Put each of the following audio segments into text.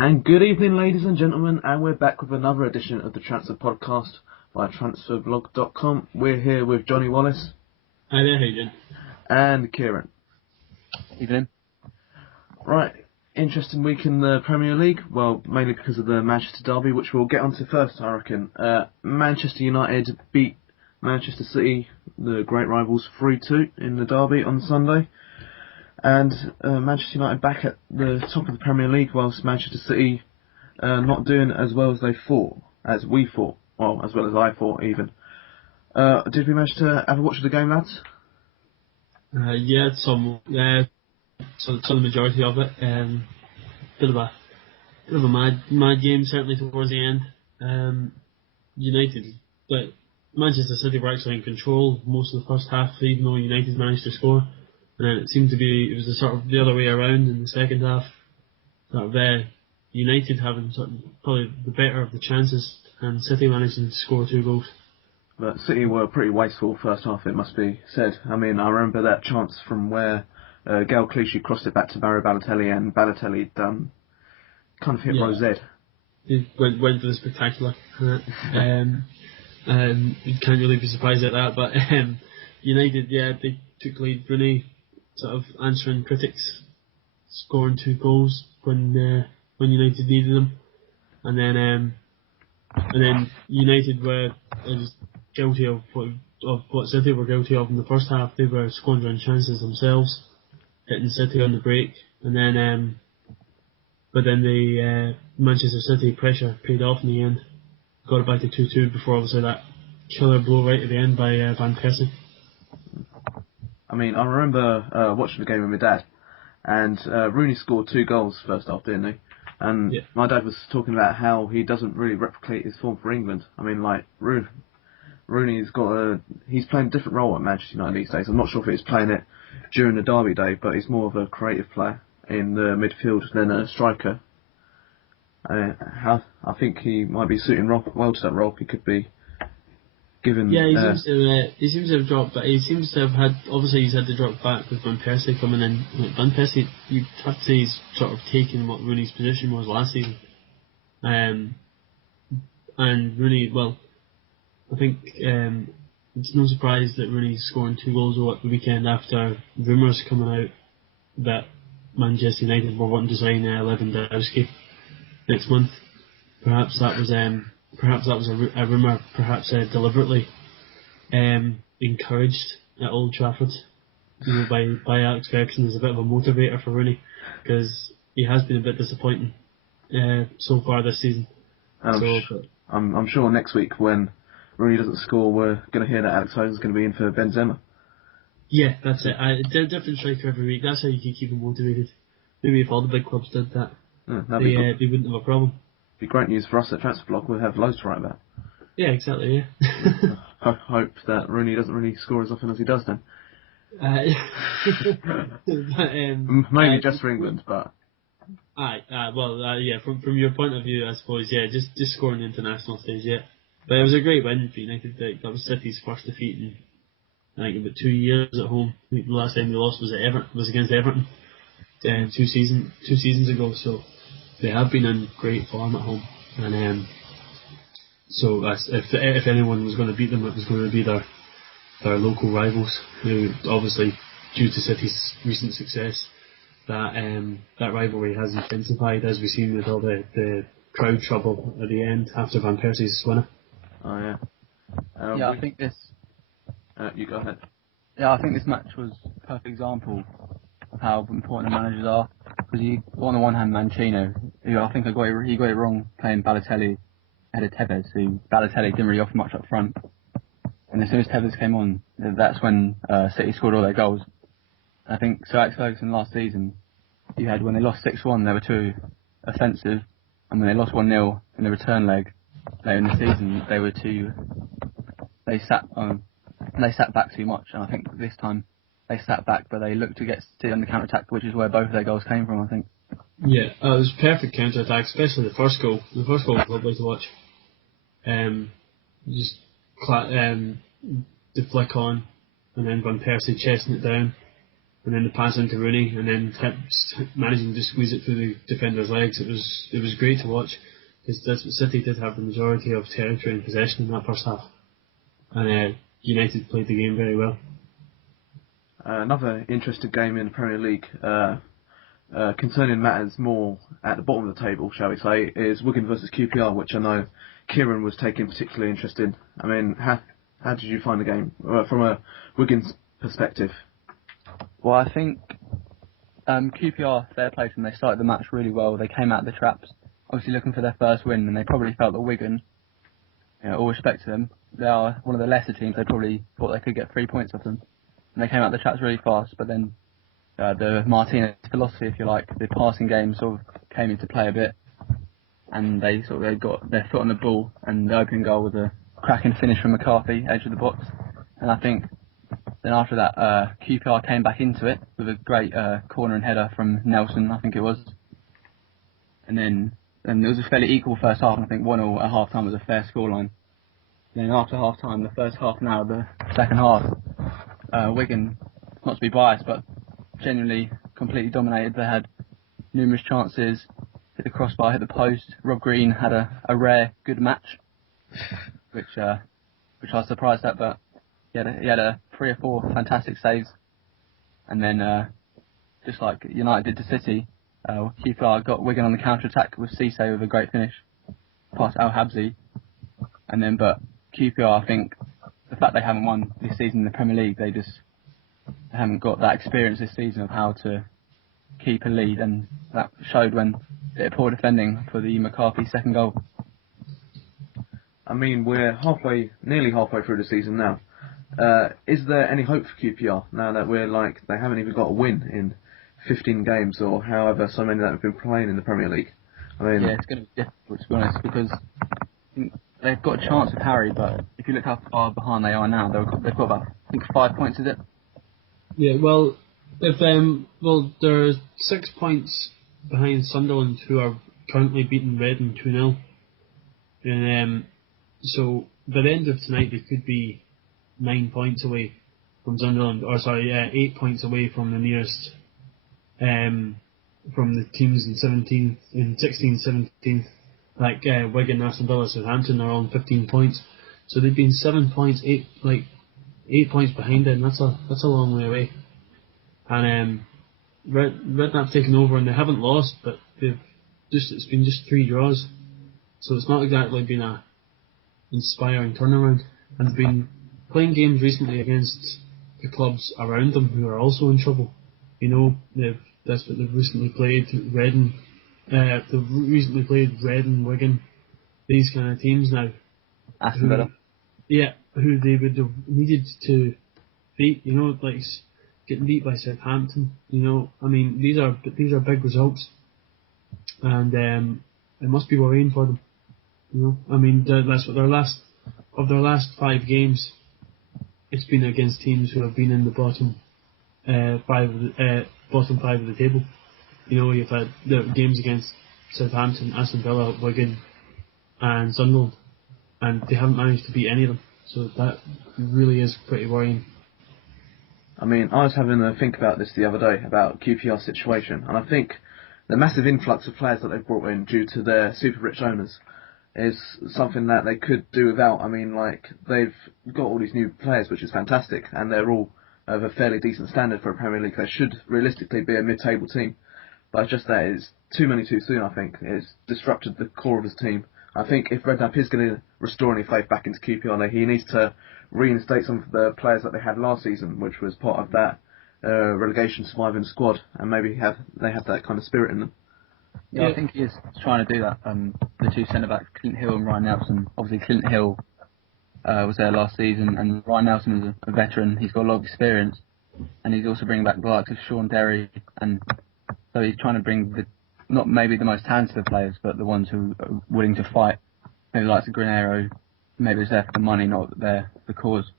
And good evening, ladies and gentlemen, and we're back with another edition of the Transfer Podcast by transferblog.com. We're here with Jonny, Wallace. Hi there, Hayden. And Kieran. Evening. Right, interesting week in the Premier League. Well, mainly because of the Manchester derby, which we'll get onto first, I reckon. Manchester United beat Manchester City, the great rivals, 3-2 in the derby on Sunday. And Manchester United back at the top of the Premier League, whilst Manchester City not doing as well as they thought, as we thought, well, as well as I thought even. Did we manage to have a watch of the game, lads? Yeah, some the majority of it. Bit of a mad game, certainly towards the end. United, but Manchester City were actually in control most of the first half, even though United managed to score. And then it was sort of the other way around in the second half. United having probably the better of the chances, and City managing to score 2 goals. But City were pretty wasteful first half, it must be said. I mean, I remember that chance from where Gael Clichy crossed it back to Barry Balotelli, and Balotelli kind of hit Rose Z. He went for the spectacular. You can't really be surprised at that, but United, they took lead. Rooney sort of answering critics, scoring 2 goals when United needed them, and then United were just guilty of what City were guilty of in the first half. They were squandering chances themselves, hitting City on the break, and then but then the Manchester City pressure paid off in the end. Got it back to 2-2 before obviously that killer blow right at the end by Van Persie. I mean, I remember watching the game with my dad, and Rooney scored 2 goals first half, didn't he? And my dad was talking about how he doesn't really replicate his form for England. I mean, like, Rooney's he's playing a different role at Manchester United these days. I'm not sure if he's playing it during the derby day, but he's more of a creative player in the midfield than a striker. I think he might be suiting well to that role. He could be given. Yeah, he seems to have dropped, but he seems to have had. Obviously, he's had to drop back with Van Persie coming in. Like Van Persie, you'd have to say he's sort of taken what Rooney's position was last season. And Rooney, well, I think it's no surprise that Rooney's scoring 2 goals the weekend after rumours coming out that Manchester United were wanting to sign Lewandowski next month. Perhaps that was a rumour, perhaps deliberately encouraged at Old Trafford, by Alex Ferguson as a bit of a motivator for Rooney, because he has been a bit disappointing so far this season. I'm sure next week when Rooney doesn't score, we're going to hear that Alex Ferguson's going to be in for Benzema. Yeah, that's it. They're a different striker every week. That's how you can keep him motivated. Maybe if all the big clubs did that, they wouldn't have a problem. Be great news for us at Transfer Blog. We'll have loads to write about. Yeah, exactly. Yeah. I hope that Rooney doesn't really score as often as he does then. Mainly just for England, but. From your point of view, I suppose, just scoring the international stage, yeah. But it was a great win for United. That was City's first defeat in, I think, about 2 years at home. I think the last time they lost was against Everton, 2 seasons ago. So they have been in great form at home, and so if anyone was going to beat them, it was going to be their local rivals, who obviously, due to City's recent success, that rivalry has intensified, as we've seen with all the crowd trouble at the end after Van Persie's winner. Oh yeah. I think this. You go ahead. Yeah, I think this match was a perfect example of how important the managers are. Because on the one hand, Mancino, who I think he got it wrong playing Balotelli ahead of Tevez, who Balotelli didn't really offer much up front. And as soon as Tevez came on, that's when City scored all their goals. I think Sir Alex Ferguson last season, when they lost 6-1, they were too offensive, and when they lost 1-0 in the return leg later in the season, they sat back too much. And I think this time they sat back, but they looked to get City on the counter attack, which is where both of their goals came from, I think. Yeah, it was perfect counter attack, especially the first goal. The first goal was lovely to watch. The flick on, and then Van Persie chesting it down. and then the pass into Rooney, and then kept managing to squeeze it through the defender's legs. It was great to watch, because City did have the majority of territory and possession in that first half, and United played the game very well. Another interesting game in the Premier League, concerning matters more at the bottom of the table, shall we say, is Wigan versus QPR, which I know Kieran was taking particularly interest in. I mean, how did you find the game from a Wigan's perspective? Well, I think QPR, fair play to them, they started the match really well. They came out of the traps, obviously looking for their first win, and they probably felt that Wigan, all respect to them, they are one of the lesser teams. They probably thought they could get 3 points off them. And they came out of the traps really fast, but then the Martinez philosophy, if you like, the passing game sort of came into play a bit, and they got their foot on the ball, and the opening goal was a cracking finish from McCarthy, edge of the box. And I think then after that, QPR came back into it with a great corner and header from Nelson, I think it was. And it was a fairly equal first half, and I think 1-1 at half time was a fair scoreline. Then after half time, the first half an hour of the second half, Wigan, not to be biased, but genuinely completely dominated. They had numerous chances, hit the crossbar, hit the post. Rob Green had a rare good match, which I was surprised at, but he had 3 or 4 fantastic saves. And then, just like United did to City, QPR got Wigan on the counter-attack with Cisse with a great finish past Al Habsi. And then, but QPR, I think, the fact they haven't won this season in the Premier League, they haven't got that experience this season of how to keep a lead, and that showed when they're poor defending for the McCarthy second goal. I mean, we're nearly halfway through the season now. Is there any hope for QPR now that they haven't even got a win in 15 games or however so many that have been playing in the Premier League? I mean, yeah, it's going to be difficult, to be honest, because they've got a chance with Harry, but if you look how far behind they are now, they've got about, I think, 5 points, is it? Yeah, well, they're 6 points behind Sunderland, who are currently beating Reading 2-0. And so by the end of tonight, they could be 9 points away from Sunderland, 8 points away from the nearest, from the teams in 16th, 17th, like Wigan, Aston Villa, Southampton are on 15 points. So they've been 7 points, 8 points behind it, and that's a long way away. And Redknapp have taken over, and they haven't lost, but it's been just 3 draws, so it's not exactly been a inspiring turnaround. And they've been playing games recently against the clubs around them who are also in trouble. They've recently played Reading. They've recently played Reading, Wigan, these kind of teams now. Aston Villa. Yeah, who they would have needed to beat. Like getting beat by Southampton. I mean, these are big results, and it must be worrying for them. I mean, that's what their last 5 games, it's been against teams who have been in the bottom 5 of the table. You've had the games against Southampton, Aston Villa, Wigan, and Sunderland, and they haven't managed to beat any of them. So that really is pretty worrying. I mean, I was having a think about this the other day, about QPR's situation, and I think the massive influx of players that they've brought in due to their super rich owners is something that they could do without. I mean, they've got all these new players, which is fantastic, and they're all of a fairly decent standard for a Premier League. They should realistically be a mid-table team, but it's just that it's too many too soon, I think. It's disrupted the core of his team. I think if Redknapp is going to restore any faith back into QPR, he needs to reinstate some of the players that they had last season, which was part of that relegation surviving squad, and maybe they have that kind of spirit in them. Yeah, I think he is trying to do that. The 2 centre-backs, Clint Hill and Ryan Nelson. Obviously, Clint Hill was there last season, and Ryan Nelson is a veteran. He's got a lot of experience, and he's also bringing back the likes of Sean Derry, and so he's trying to bring not maybe the most talented players, but the ones who are willing to fight. Maybe the likes of Granero. Maybe it's there for the money, not there for the cause.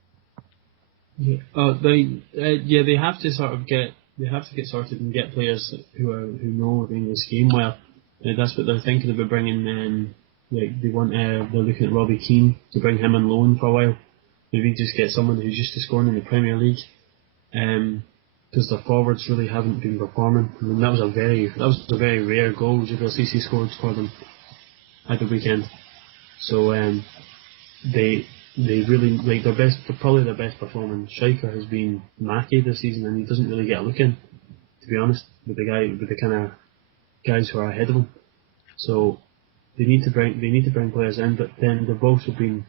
Yeah. They have to sort of get sorted and get players who know the English game well. That's what they're thinking about bringing. They're looking at Robbie Keane to bring him on loan for a while. Maybe just get someone who's used to scoring in the Premier League. because their forwards really haven't been performing. I mean, that was a very rare goal Jibril Cisse scored for them at the weekend. So they really like probably their best performing striker has been Mackey this season, and he doesn't really get a look in, to be honest, with the kind of guys who are ahead of him. So they need to bring players in, but then they've also been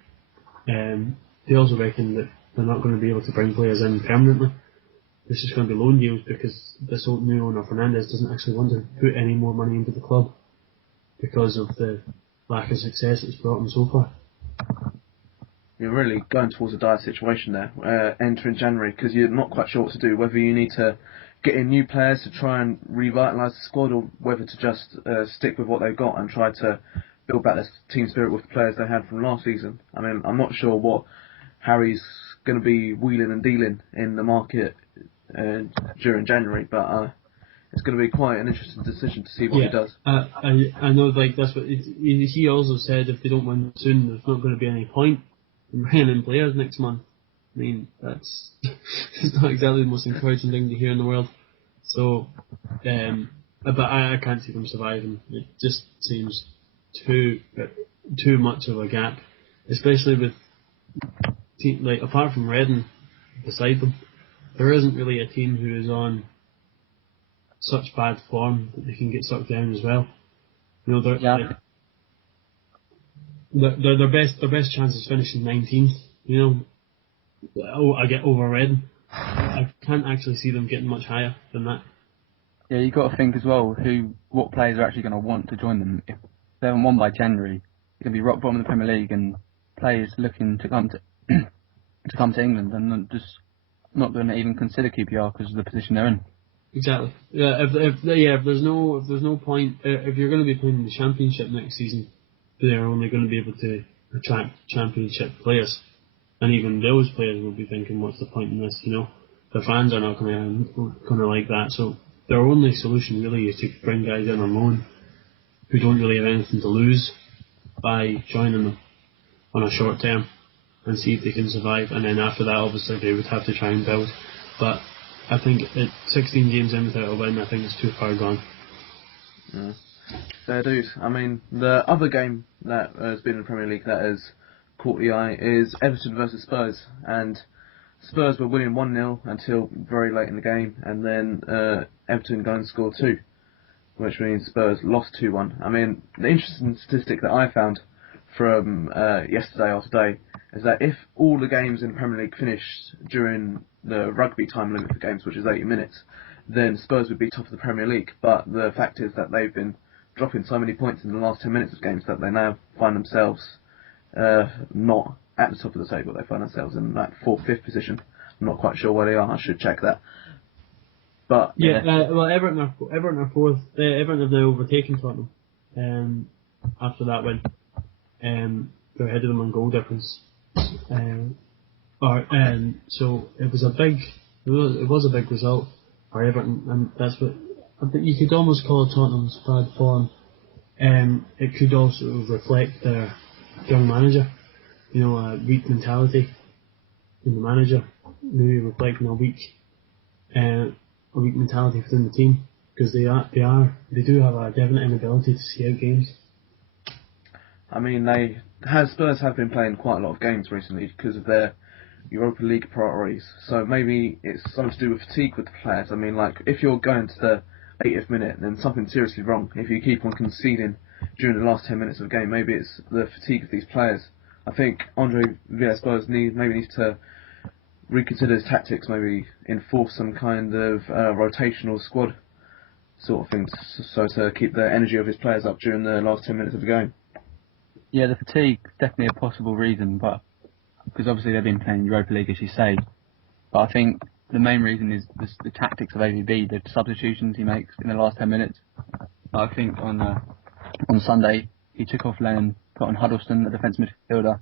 they also reckon that they're not going to be able to bring players in permanently. This is going to be loan deals because this old new owner Fernandez doesn't actually want to put any more money into the club because of the lack of success it's brought him so far. You're really going towards a dire situation there, entering January, because you're not quite sure what to do, whether you need to get in new players to try and revitalise the squad, or whether to just stick with what they've got and try to build back this team spirit with the players they had from last season. I mean, I'm not sure what Harry's going to be wheeling and dealing in the market during January, but it's going to be quite an interesting decision to see what he does. I know, like, that's what he also said. If they don't win soon, there's not going to be any point in bringing in players next month. I mean, that's it's not exactly the most encouraging thing to hear in the world. So, but I can't see them surviving. It just seems too much of a gap, especially with like, apart from Reading beside them, there isn't really a team who is on such bad form that they can get sucked down as well. You know, their best chance is finishing 19th. You know, I get over Reading. I can't actually see them getting much higher than that. Yeah, you got to think as well what players are actually going to want to join them. If they haven't won by January, they're going to be rock bottom of the Premier League, and players looking to come to England and just not going to even consider QPR because of the position they're in. Exactly. Yeah. If there's no point, if you're going to be playing in the Championship next season, they're only going to be able to attract Championship players, and even those players will be thinking, "What's the point in this?" You know, the fans are not going to like that. So their only solution really is to bring guys in on loan who don't really have anything to lose by joining them on a short term and see if they can survive. And then after that, obviously, they would have to try and build. But I think at 16 games in without a win, I think it's too far gone. Yeah. Fair dues. I mean, the other game that has been in the Premier League that has caught the eye is Everton versus Spurs. And Spurs were winning 1-0 until very late in the game, and then Everton go and score 2, which means Spurs lost 2-1. I mean, the interesting statistic that I found from yesterday or today is that if all the games in the Premier League finished during the rugby time limit for games, which is 80 minutes, then Spurs would be top of the Premier League. But the fact is that they've been dropping so many points in the last 10 minutes of games that they now find themselves not at the top of the table. They find themselves in like 4th, 5th position. I'm not quite sure where they are. I should check that. But well, Everton are 4th. Everton have now overtaken Tottenham after that win. They're ahead of them on goal difference. So it was a big result for Everton, and that's what you could almost call Tottenham's bad form. It could also reflect their young manager, you know, a weak mentality in the manager, maybe reflecting a weak mentality within the team, because they do have a definite inability to see out games. I mean, Spurs have been playing quite a lot of games recently because of their Europa League priorities. So maybe it's something to do with fatigue with the players. I mean, like, if you're going to the 80th minute, then something's seriously wrong. If you keep on conceding during the last 10 minutes of the game, maybe it's the fatigue of these players. I think Andre Villas-Boas needs to reconsider his tactics, maybe enforce some kind of rotational squad sort of thing, so to keep the energy of his players up during the last 10 minutes of the game. Yeah, the fatigue is definitely a possible reason, but because obviously they've been playing Europa League, as you say. But I think the main reason is the tactics of AVB, the substitutions he makes in the last 10 minutes. I think on Sunday he took off Lennon, put on Huddleston, the defence midfielder,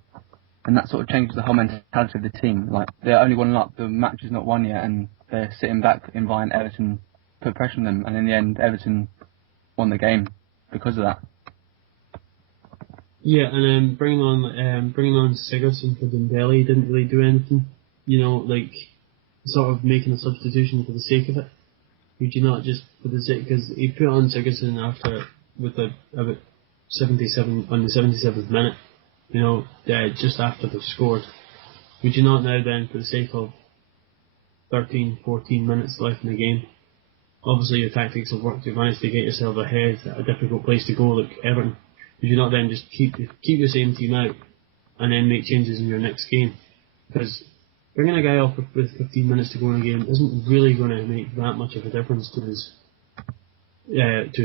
and that sort of changes the whole mentality of the team. Like, they're only 1 up, the match is not won yet, and they're sitting back inviting Everton put pressure on them, and in the end Everton won the game because of that. Yeah, and then bringing on Sigurdsson for Dembele didn't really do anything. You know, like, sort of making a substitution for the sake of it? Would you not just for the sake, because he put on Sigurdsson after with about 77 on the 77th minute, just after they've scored. Would you not now then, for the sake of 13, 14 minutes left in the game, obviously your tactics have worked, you've managed to get yourself ahead at a difficult place to go like Everton, would you not then just keep the same team out and then make changes in your next game? Because bringing a guy off with 15 minutes to go in a game isn't really going to make that much of a difference to his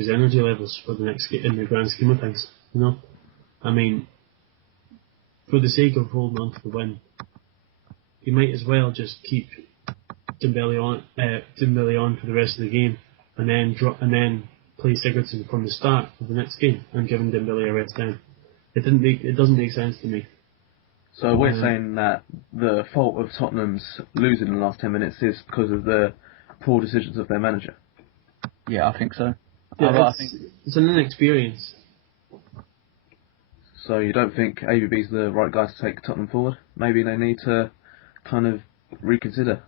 energy levels for the next in the grand scheme of things. I mean, for the sake of holding on to the win, you might as well just keep Dembele on for the rest of the game, and then play Sigurdsson from the start of the next game and giving Dembele a rest down. It doesn't make sense to me. So we're saying that the fault of Tottenham's losing in the last 10 minutes is because of the poor decisions of their manager. Yeah, I think so. Yeah, it's an inexperience. So you don't think ABB's the right guy to take Tottenham forward? Maybe they need to kind of reconsider.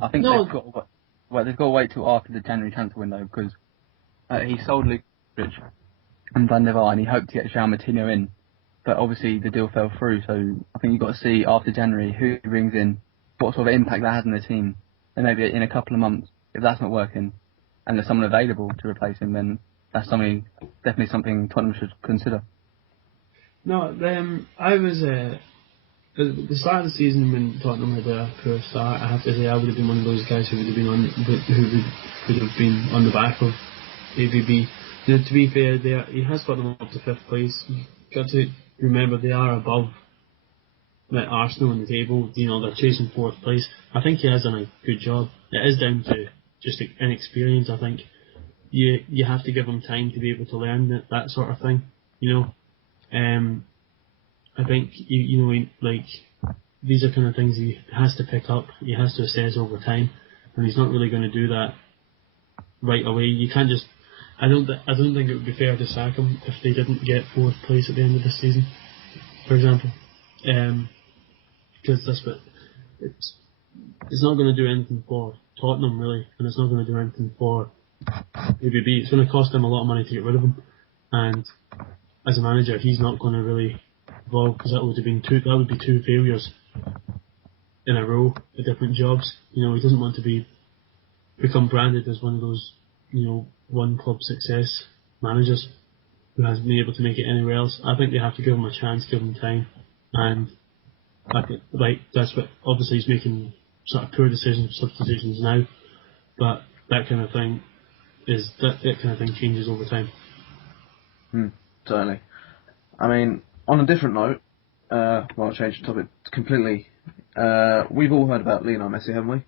I think they've got to wait till after the January transfer window, because he sold Luke and Van der Vaart, and he hoped to get João Moutinho in, but obviously the deal fell through. So I think you've got to see after January who he brings in, what sort of impact that has on the team, and maybe in a couple of months, if that's not working, and there's someone available to replace him, then that's definitely something Tottenham should consider. No, I was at the start of the season when Tottenham had a poor start. I have to say I would have been one of those guys who would have been on the back of ABB. To be fair, he has got them up to 5th place. You've got to remember they are above Arsenal on the table. They're chasing 4th place. I think he has done a good job. It is down to just inexperience. I think you have to give him time to be able to learn that sort of thing. I think these are kind of things he has to pick up. He has to assess over time, and he's not really going to do that right away. You can't just. I don't think it would be fair to sack him if they didn't get 4th place at the end of this season, for example, because that's what it's not going to do anything for Tottenham really, and it's not going to do anything for ABB. It's going to cost them a lot of money to get rid of him, and as a manager, he's not going to really evolve, because that would be two failures in a row at different jobs. He doesn't want to become branded as one of those one club success managers who hasn't been able to make it anywhere else. I think they have to give him a chance, give him time, and I think that's what obviously he's making sort of poor substitutions now, but that kind of thing changes over time. Certainly. I mean, on a different note, I'll change the topic completely. We've all heard about Lionel Messi, haven't we?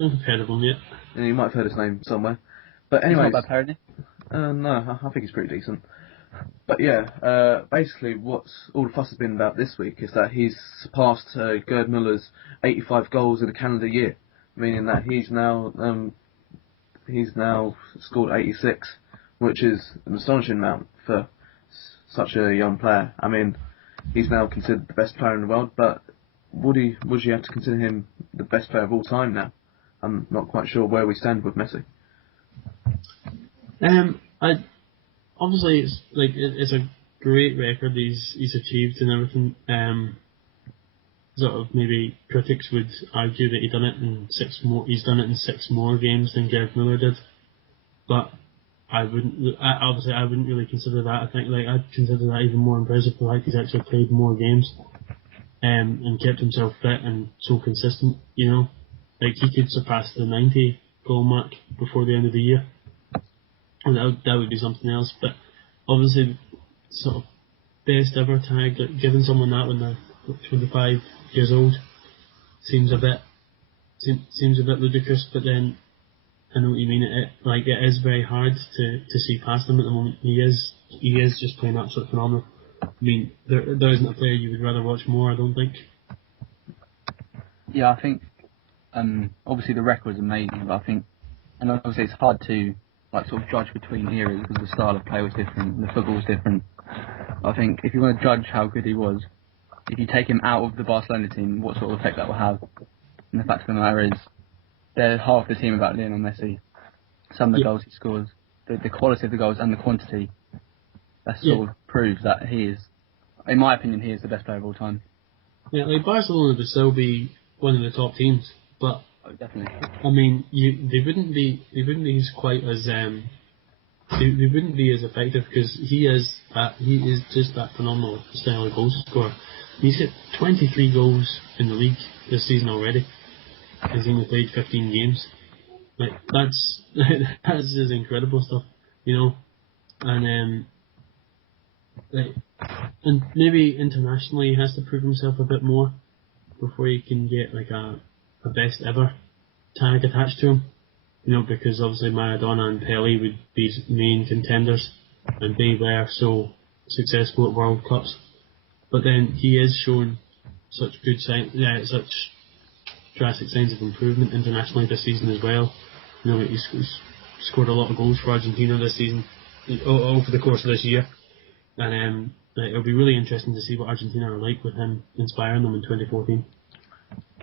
I've heard of him, yeah. You might have heard his name somewhere. But anyways, it's not bad parody. No, I think he's pretty decent. But yeah, basically what's all the fuss has been about this week is that he's surpassed Gerd Muller's 85 goals in a calendar year, meaning that he's now scored 86, which is an astonishing amount for such a young player. I mean, he's now considered the best player in the world, but would you have to consider him the best player of all time now? I'm not quite sure where we stand with Messi. Obviously it's a great record he's achieved and everything. Sort of maybe critics would argue that he's done it in 6 more games than Gerd Müller did, but I wouldn't really consider that. I think I'd consider that even more impressive, the fact he's actually played more games and kept himself fit and so consistent. He could surpass the 90 goal mark before the end of the year, and that would be something else. But obviously, sort of best ever tag, giving someone that when they're 25 years old seems a bit ludicrous. But then I know what you mean. It is very hard to see past him at the moment. He is just playing absolutely phenomenal. I mean, there isn't a player you would rather watch more, I don't think. Yeah, I think obviously the record's amazing, but I think, and obviously it's hard to sort of judge between eras because the style of play was different, the football was different. I think if you want to judge how good he was, if you take him out of the Barcelona team, what sort of effect that will have. And the fact of the matter is, they're half the team about Lionel Messi. Some of the goals he scores, the quality of the goals and the quantity, that sort of proves that he is, in my opinion, he is the best player of all time. Yeah, like Barcelona would still be one of the top teams, but definitely. I mean, they wouldn't be as quite as they wouldn't be as effective because he is just that phenomenal style of goal scorer. He's hit 23 goals in the league this season already. He's only played 15 games. Like that's just incredible stuff, you know. And and maybe internationally he has to prove himself a bit more before he can get like a best ever tag attached to him. You know, because obviously Maradona and Pelé would be main contenders, and they were so successful at World Cups. But then he is showing such such drastic signs of improvement internationally this season as well. You know, he's scored a lot of goals for Argentina this season, over the course of this year, and it'll be really interesting to see what Argentina are like with him inspiring them in 2014.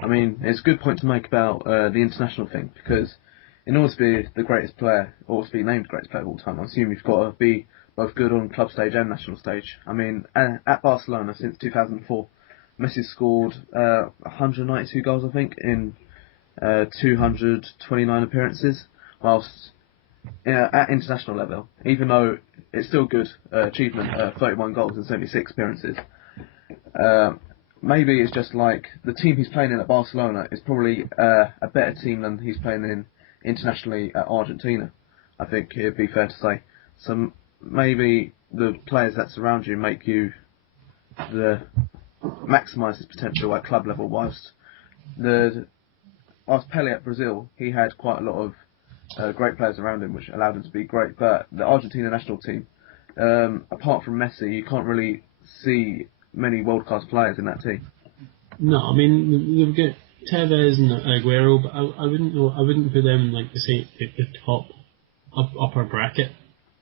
I mean, it's a good point to make about the international thing, because in order to be the greatest player, or to be named greatest player of all time, I assume you've got to be both good on club stage and national stage. I mean, at Barcelona since 2004, Messi scored 192 goals, I think, in 229 appearances, whilst at international level, even though it's still good achievement, 31 goals in 76 appearances. Maybe it's just like the team he's playing in at Barcelona is probably a better team than he's playing in internationally at Argentina. I think it'd be fair to say. So maybe the players that surround you make you maximise his potential at club level. Whilst Pelé at Brazil, he had quite a lot of great players around him, which allowed him to be great. But the Argentina national team, apart from Messi, you can't really see many world-class players in that team. No, I mean you've got Tevez and Aguero, but I wouldn't put them in like the top upper bracket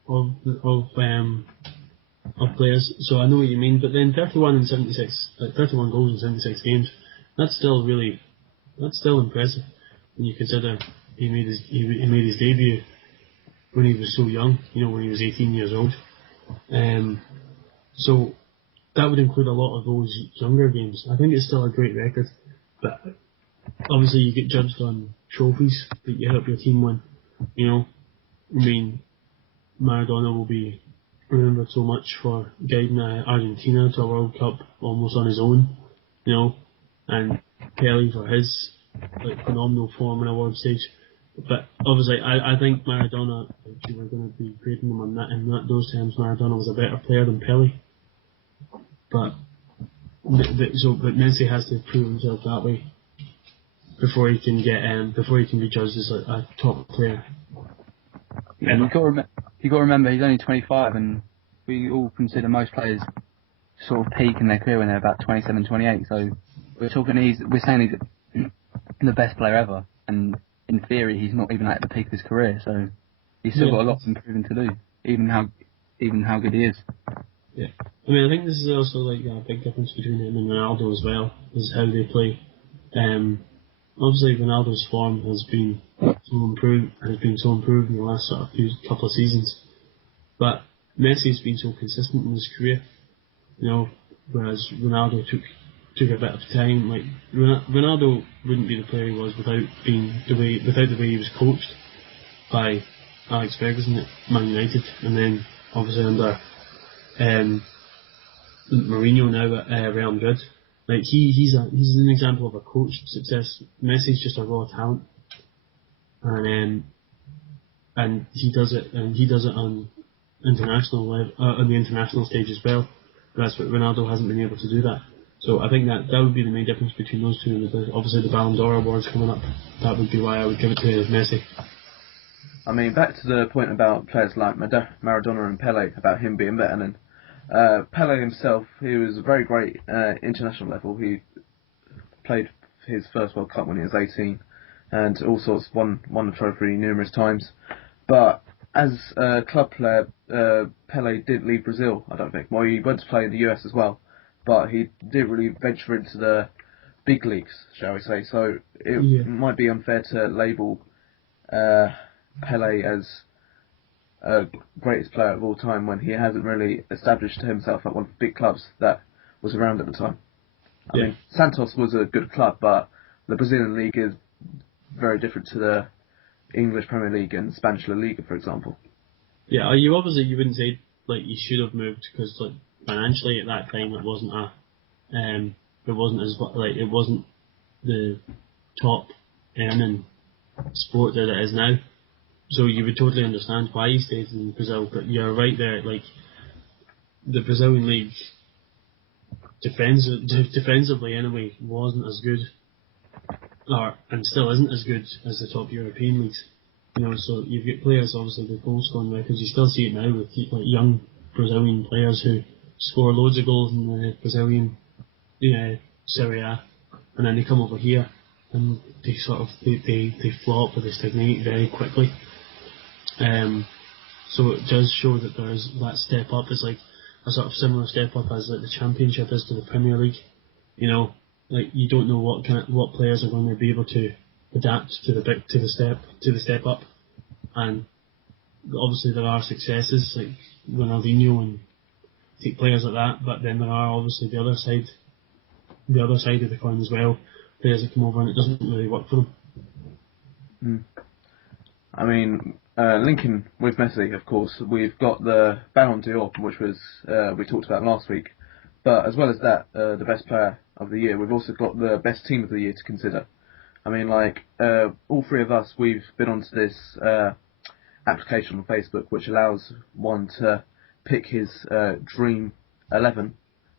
of players. So I know what you mean, but then 31 goals in 76 games. That's still impressive when you consider he made his debut when he was so young. You know, when he was 18 years old. So that would include a lot of those younger games. I think it's still a great record, but obviously you get judged on trophies that you help your team win. You know, I mean, Maradona will be remembered so much for guiding Argentina to a World Cup almost on his own. You know, and Pelé for his phenomenal form in a world stage. But obviously, I think Maradona, if you were going to be grading him on that in those terms, Maradona was a better player than Pelé. But Messi has to prove himself that way before he can be judged as a top player. Yeah, you've got to remember he's only 25, and we all consider most players sort of peak in their career when they're about 27, 28. So we're saying he's the best player ever, and in theory he's not even at the peak of his career. So he's still got a lot of improving to do, even how good he is. Yeah, I mean, I think this is also like a big difference between him and Ronaldo as well, is how they play. Obviously, Ronaldo's form has been so improved in the last sort of couple of seasons, but Messi's been so consistent in his career, you know, whereas Ronaldo took a bit of time. Like Ronaldo wouldn't be the player he was without the way he was coached by Alex Ferguson at Man United, and then obviously under Mourinho now at Real Madrid. Like he's an example of a coached success. Messi's just a raw talent, and he does it on international level, on the international stage as well. That's what Ronaldo hasn't been able to do that. So I think that would be the main difference between those two. And obviously the Ballon d'Or awards coming up, that would be why I would give it to Messi. I mean, back to the point about players like Maradona and Pelé, about him being better than Pelé himself. He was very great international level. He played his first World Cup when he was 18, and all sorts won the trophy numerous times. But as a club player, Pelé didn't leave Brazil, I don't think. Well, he went to play in the US as well, but he didn't really venture into the big leagues, shall we say. So it might be unfair to label Pele as greatest player of all time when he hasn't really established himself at one of the big clubs that was around at the time. I mean, Santos was a good club, but the Brazilian league is very different to the English Premier League and Spanish La Liga, for example. Yeah, you wouldn't say like he should have moved because like financially at that time it wasn't it wasn't the top earning sport that it is now. So you would totally understand why he stayed in Brazil. But you're right there, like the Brazilian league defensively anyway wasn't as good, and still isn't as good as the top European leagues. So you've got players obviously with goal scoring records. You still see it now with like young Brazilian players who score loads of goals in the Brazilian Serie A, and then they come over here and they they flop or they stagnate very quickly. So it does show that there's that step up. It's like a sort of similar step up as like the Championship is to the Premier League. Like you don't know what players are going to be able to adapt to the step up, and obviously there are successes like Ronaldinho and players like that. But then there are obviously the other side of the coin as well. Players that come over and it doesn't really work for them. I mean, linking with Messi, of course, we've got the Ballon d'Or, which was we talked about last week. But as well as that, the best player of the year, we've also got the best team of the year to consider. I mean, like, all three of us, we've been onto this application on Facebook, which allows one to pick his dream 11,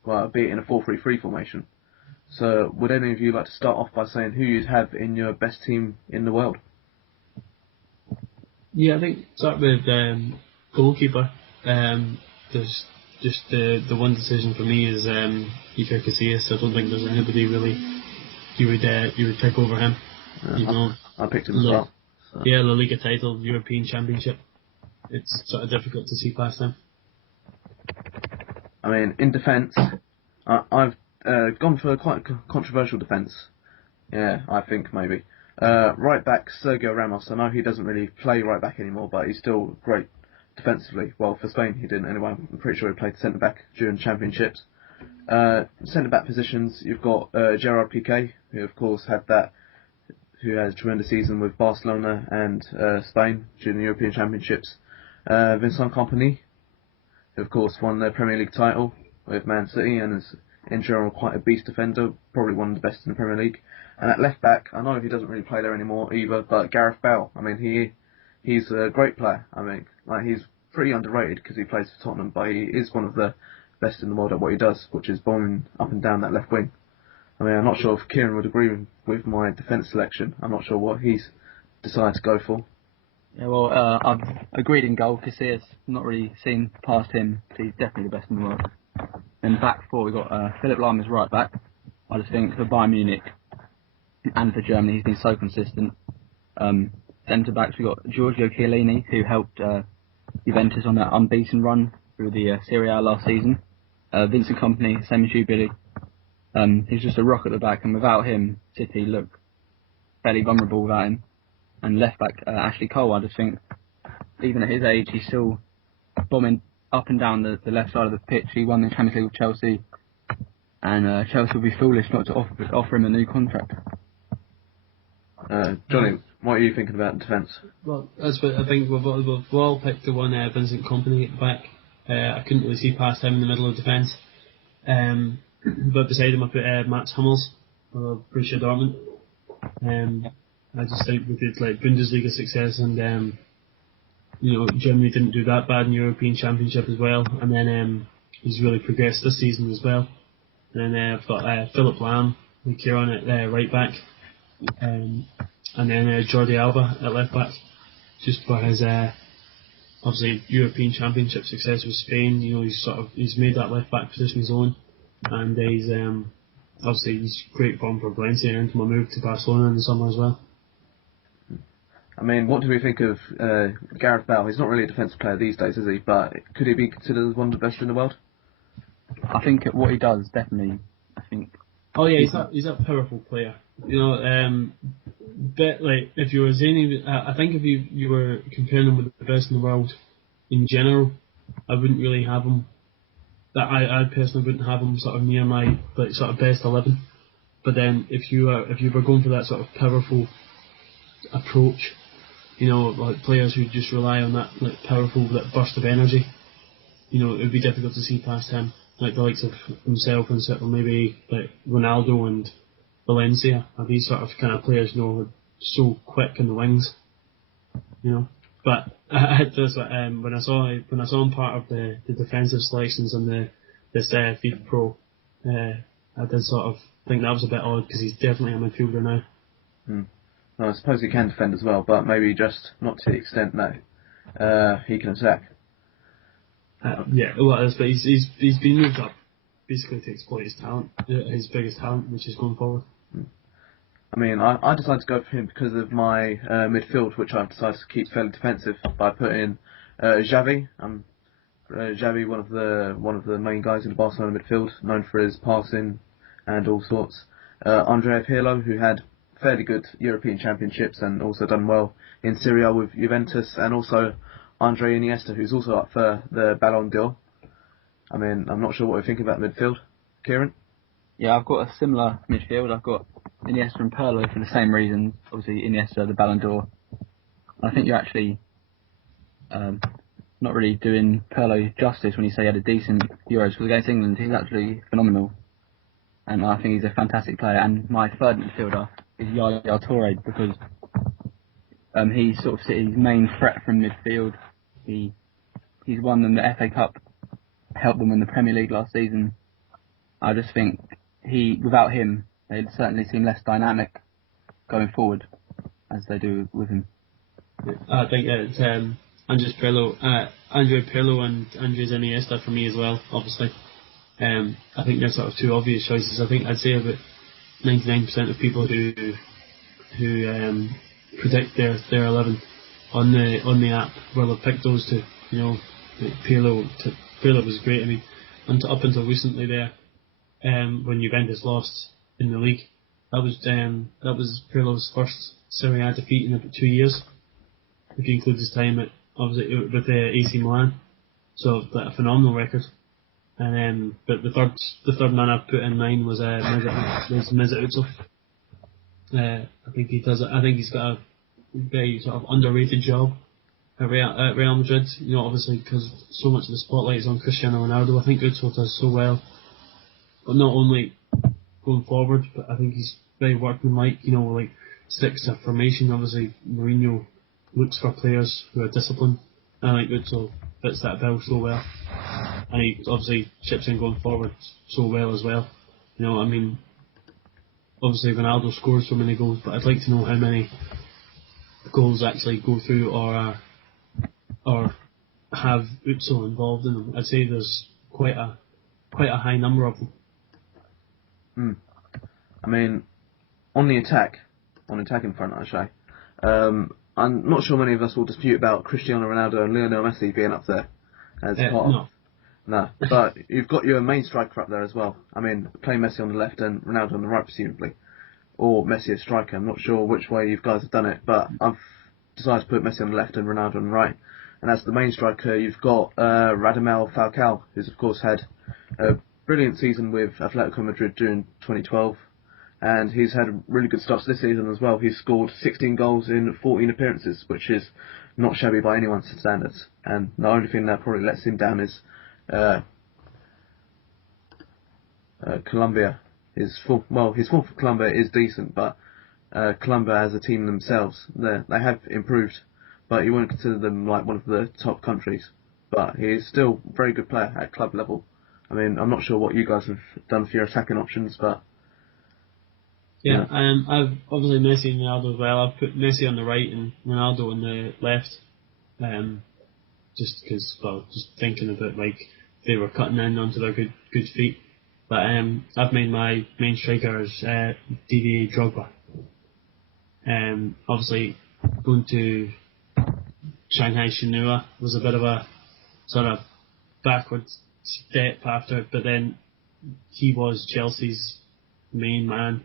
well, be it in a 4-3-3 formation. So, would any of you like to start off by saying who you'd have in your best team in the world? Yeah, I think start with goalkeeper. There's just the one decision for me is Iker Casillas. I don't think there's anybody really you would pick over him. I picked him as well. So. Yeah, La Liga title, European Championship. It's sort of difficult to see past him. I mean, in defence, I've gone for quite a controversial defence. Yeah, I think maybe. Right back, Sergio Ramos. I know he doesn't really play right back anymore, but he's still great defensively. Well, for Spain he didn't anyway. I'm pretty sure he played centre back during championships. Centre back positions, you've got Gerard Piqué, who of course had a tremendous season with Barcelona and Spain during the European Championships. Vincent Kompany, who of course won the Premier League title with Man City and is in general quite a beast defender, probably one of the best in the Premier League. And at left back, I know he doesn't really play there anymore either, but Gareth Bale. I mean, he's a great player. I mean, like he's pretty underrated because he plays for Tottenham, but he is one of the best in the world at what he does, which is bombing up and down that left wing. I mean, I'm not sure if Kieran would agree with my defence selection. I'm not sure what he's decided to go for. Yeah, well, I've agreed in goal. Casillas, not really seen past him. He's definitely the best in the world. Then back four, we've got Philipp Lahm as right back. I just think for Bayern Munich and for Germany, he's been so consistent. Centre backs, we've got Giorgio Chiellini, who helped Juventus on that unbeaten run through the Serie A last season. Vincent Kompany, same as you, Billy. He's just a rock at the back, and without him, City look fairly vulnerable without him. And left back, Ashley Cole, I just think, even at his age, he's still bombing up and down the left side of the pitch. He won the Champions League with Chelsea, and Chelsea would be foolish not to offer him a new contract. Jonny, what are you thinking about defence? Well, that's what I think. We've all picked the one Vincent Kompany at the back. I couldn't really see past him in the middle of defence. But beside him I put Mats Hummels of Borussia Dortmund. I just think we did like Bundesliga success, and Germany didn't do that bad in the European Championship as well, and then he's really progressed this season as well. And then I've got Philipp Lahm and Kieran at right back, and then Jordi Alba at left back, just for his obviously European Championship success with Spain. He's made that left back position his own, and he's great form for Valencia and my move to Barcelona in the summer as well. I mean, what do we think of Gareth Bale? He's not really a defensive player these days, is he? But could he be considered one of the best in the world? I think what he does definitely. I think. Oh yeah, he's a powerful player. You know, but like if you were saying, I think if you were comparing him with the best in the world in general, I wouldn't really have him. That I personally wouldn't have him sort of near my like sort of best 11. But then if you were going for that sort of powerful approach, you know, like players who just rely on that like powerful that burst of energy, you know, it would be difficult to see past him. Like the likes of himself and sort of maybe like Ronaldo and Valencia are these sort of kind of players, you know, so quick in the wings, you know. But I had this when I saw him part of the defensive selections on this FIFA Pro, I did sort of think that was a bit odd because he's definitely a midfielder now. Well, I suppose he can defend as well, but maybe just not to the extent that he can attack. Yeah, well, but he's been moved up basically to exploit his talent, his biggest talent, which is going forward. I mean, I decided to go for him because of my midfield, which I've decided to keep fairly defensive by putting Xavi. Xavi, one of the main guys in the Barcelona midfield, known for his passing and all sorts. Andrea Pirlo, who had fairly good European Championships and also done well in Serie A with Juventus, and also Andre Iniesta, who's also up for the Ballon d'Or. I mean, I'm not sure what you think about midfield. Kieran? Yeah, I've got a similar midfield. I've got Iniesta and Pirlo for the same reasons. Obviously, Iniesta, the Ballon d'Or. I think you're actually not really doing Pirlo justice when you say he had a decent Euros, because against England he's actually phenomenal. And I think he's a fantastic player. And my third midfielder is Yaya Toure, because he's sort of City's main threat from midfield. He's won them the FA Cup, helped them win the Premier League last season. I just think without him, they'd certainly seem less dynamic going forward as they do with him. I think it's Andres Pirlo, Andre Pirlo and Andres Iniesta for me as well, obviously. I think they're sort of two obvious choices. I think I'd say about 99% of people who predict their 11 on the app will have picked those two. You know, like Pirlo was great. I mean, up until recently there, when Juventus lost in the league, that was Pirlo's first Serie A defeat in about 2 years, if you include his time with AC Milan. So a phenomenal record. And but the third man I put in mine was Mesut Ozil. I think he does. I think he's got a very sort of underrated job at Real Madrid. You know, obviously because so much of the spotlight is on Cristiano Ronaldo. I think Ozil does so well, but not only going forward, but I think he's very workmanlike. You know, like sticks to formation. Obviously, Mourinho looks for players who are disciplined. And I think Ozil fits that bill so well. And he obviously chips in going forward so well as well. You know, I mean, obviously Ronaldo scores so many goals, but I'd like to know how many goals actually go through or have Ozil involved in them. I'd say there's quite a high number of them. I mean, on attacking front, I say. I'm not sure many of us will dispute about Cristiano Ronaldo and Lionel Messi being up there as part of. No, but you've got your main striker up there as well. I mean, playing Messi on the left and Ronaldo on the right, presumably. Or Messi as striker. I'm not sure which way you guys have done it, but I've decided to put Messi on the left and Ronaldo on the right. And as the main striker, you've got Radamel Falcao, who's of course had a brilliant season with Atletico Madrid during 2012. And he's had a really good start to this season as well. He's scored 16 goals in 14 appearances, which is not shabby by anyone's standards. And the only thing that probably lets him down is Colombia. His form for Colombia is decent, but Colombia as a team themselves, they have improved, but you wouldn't consider them like one of the top countries. But he is still a very good player at club level. I mean, I'm not sure what you guys have done for your attacking options, but yeah. I've obviously Messi and Ronaldo as well. I've put Messi on the right and Ronaldo on the left. Just because, just thinking about like they were cutting in onto their good feet. But I've made my main striker as Didier Drogba. Obviously going to Shanghai Shenhua was a bit of a sort of backward step after, but then he was Chelsea's main man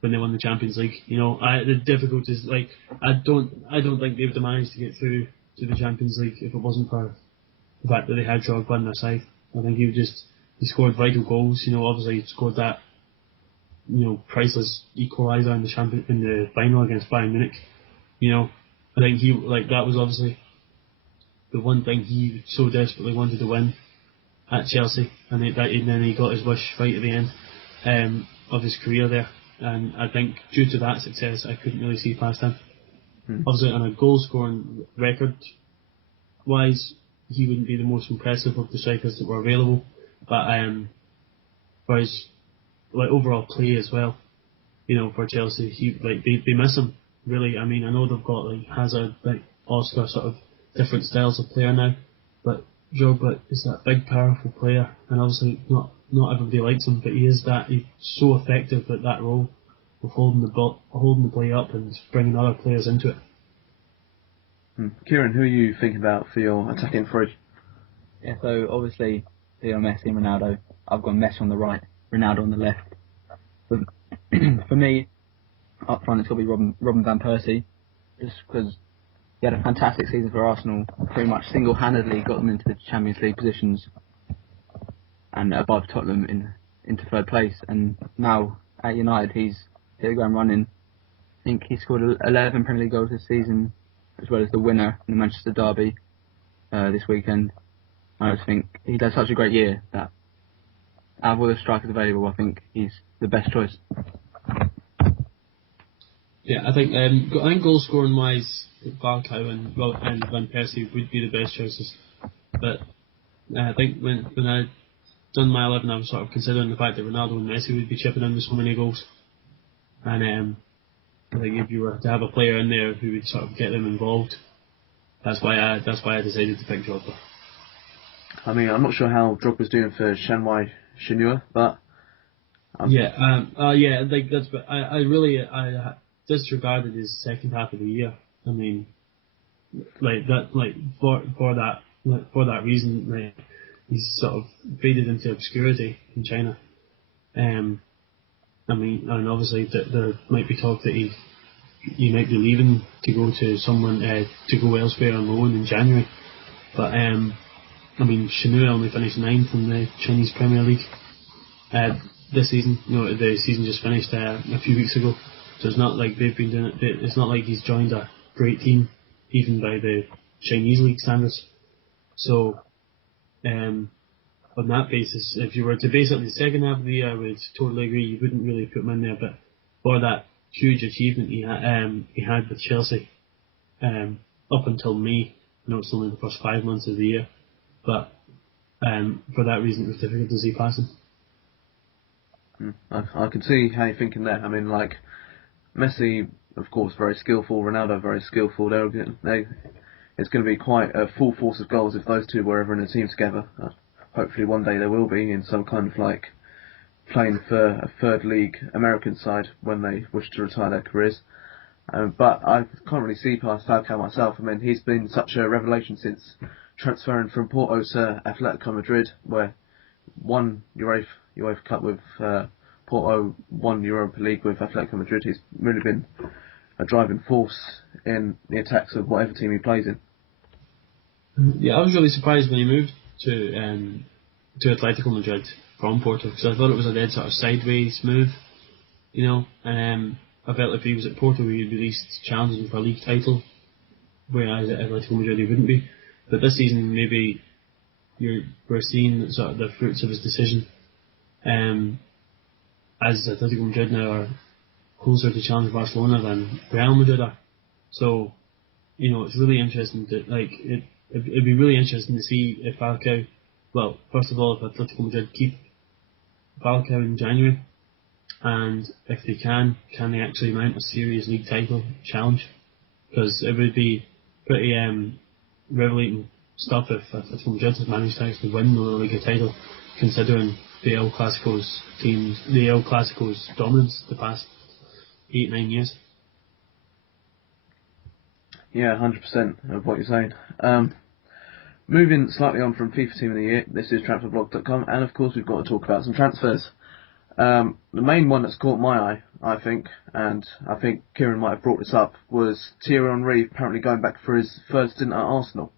when they won the Champions League. The difficulties, I don't think they would have managed to get through to the Champions League if it wasn't for the fact that they had Drogba on their side. I think he scored vital goals. Obviously he scored that priceless equaliser in the final against Bayern Munich. I think that was obviously the one thing he so desperately wanted to win at Chelsea, and then he got his wish right at the end of his career there. And I think due to that success, I couldn't really see past him. Obviously, on a goal scoring record wise, he wouldn't be the most impressive of the strikers that were available, but for his overall play as well, for Chelsea, they miss him really. I mean, I know they've got Hazard, Oscar, sort of different styles of player now, but Drogba is that big, powerful player, and obviously not everybody likes him, but he's so effective at that role of holding the play up and bringing other players into it. Kieran, who are you thinking about for your attacking three? Yeah, so obviously Messi and Ronaldo. I've got Messi on the right, Ronaldo on the left. But for me, up front it's got to be Robin van Persie, just because he had a fantastic season for Arsenal. Pretty much single-handedly got them into the Champions League positions and above Tottenham into third place. And now at United, he's hit the ground running. I think he scored 11 Premier League goals this season, as well as the winner in the Manchester Derby this weekend. I just think he does such a great year that out of all the strikers available, I think he's the best choice. Yeah, I think goal scoring wise, Falcao and Van Persie would be the best choices. But I think when I done my 11, I was sort of considering the fact that Ronaldo and Messi would be chipping in with so many goals. And I think if you were to have a player in there who would sort of get them involved, that's why I decided to pick Drogba. I mean, I'm not sure how Drogba's doing for Shanghai Shenhua, but I disregarded his second half of the year. I mean, for that reason, he's sort of faded into obscurity in China. I mean, and obviously there might be talk that he might be leaving to go to to go elsewhere on loan in January. But I mean, Shenhua only finished 9th in the Chinese Premier League this season. The season just finished a few weeks ago. So it's not like they've been doing it. It's not like he's joined a great team, even by the Chinese league standards. So, on that basis, if you were to base it on the second half of the year, I would totally agree. You wouldn't really put him in there, but for that huge achievement he had with Chelsea, up until May. It's only the first 5 months of the year, but for that reason, it was difficult to see past him. I can see how you're thinking there. I mean, Messi, of course, very skillful. Ronaldo, very skillful. It's going to be quite a full force of goals if those two were ever in a team together. Hopefully one day they will be in some kind of playing for a third league American side when they wish to retire their careers. But I can't really see past Falcao myself. I mean, he's been such a revelation since transferring from Porto to Atletico Madrid, where won UEFA Cup with Porto, won Europa League with Atletico Madrid. He's really been a driving force in the attacks of whatever team he plays in. Yeah, I was really surprised when he moved to Atletico Madrid from Porto, because I thought it was a dead sort of sideways move, and I felt if he was at Porto he'd be at least challenging for a league title, whereas at Atletico Madrid he wouldn't be. But this season maybe we're seeing sort of the fruits of his decision, as Atletico Madrid now are closer to challenge Barcelona than Real Madrid are. So, it's really interesting it'd be really interesting to see if Falcao, well, first of all, if Atletico Madrid keep Falcao in January, and if they can they actually mount a serious league title challenge? Because it would be pretty revelating stuff if Atletico Madrid has managed to actually win the La Liga title, considering the El Clasico's dominance the past 8-9 years. Yeah, 100% of what you're saying. Moving slightly on from FIFA Team of the Year, this is transferblog.com, and of course we've got to talk about some transfers. The main one that's caught my eye, I think, and I think Kieran might have brought this up, was Thierry Henry apparently going back for his first stint at Arsenal.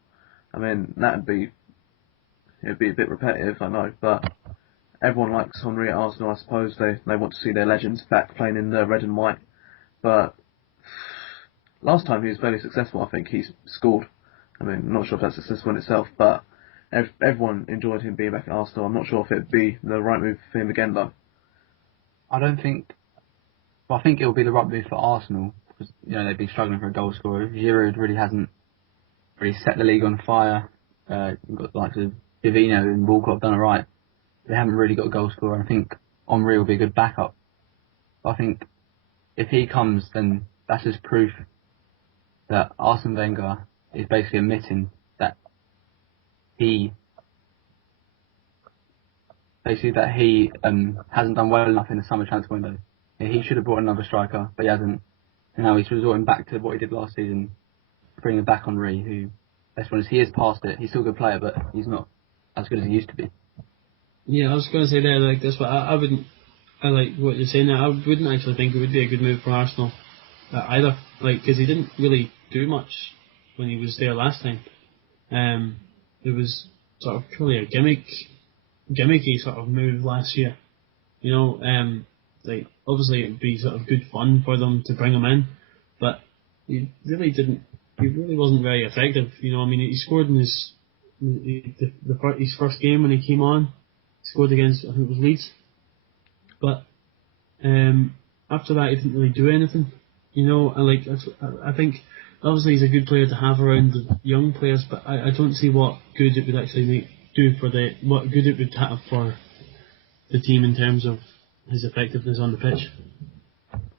I mean, it'd be a bit repetitive, I know, but everyone likes Henry at Arsenal, I suppose. They want to see their legends back playing in the red and white. But last time he was fairly successful, I think. He scored. I mean, I'm not sure if that's successful in itself, but everyone enjoyed him being back at Arsenal. I'm not sure if it'd be the right move for him again, though. I think it'll be the right move for Arsenal, because they've been struggling for a goal scorer. Giroud really hasn't set the league on fire. You've got the likes of Divino and Walcott have done it right. They haven't really got a goal scorer. I think Henry will be a good backup. But I think if he comes, then that's just proof that Arsene Wenger is basically admitting that he hasn't done well enough in the summer transfer window. He should have brought another striker, but he hasn't. And now he's resorting back to what he did last season, bringing back Henry, who, let's be honest, he is past it. He's still a good player, but he's not as good as he used to be. Yeah, I was going to say there like this, but I wouldn't. I like what you're saying there. I wouldn't actually think it would be a good move for Arsenal either, because he didn't really do much when he was there last time. It was sort of purely a gimmicky sort of move last year. Obviously it'd be sort of good fun for them to bring him in, but he really wasn't very effective. He scored in his first game when he came on. He scored against, I think it was Leeds. But after that, he didn't really do anything. I think obviously he's a good player to have around the young players, but I don't see what good it would actually what good it would have for the team in terms of his effectiveness on the pitch.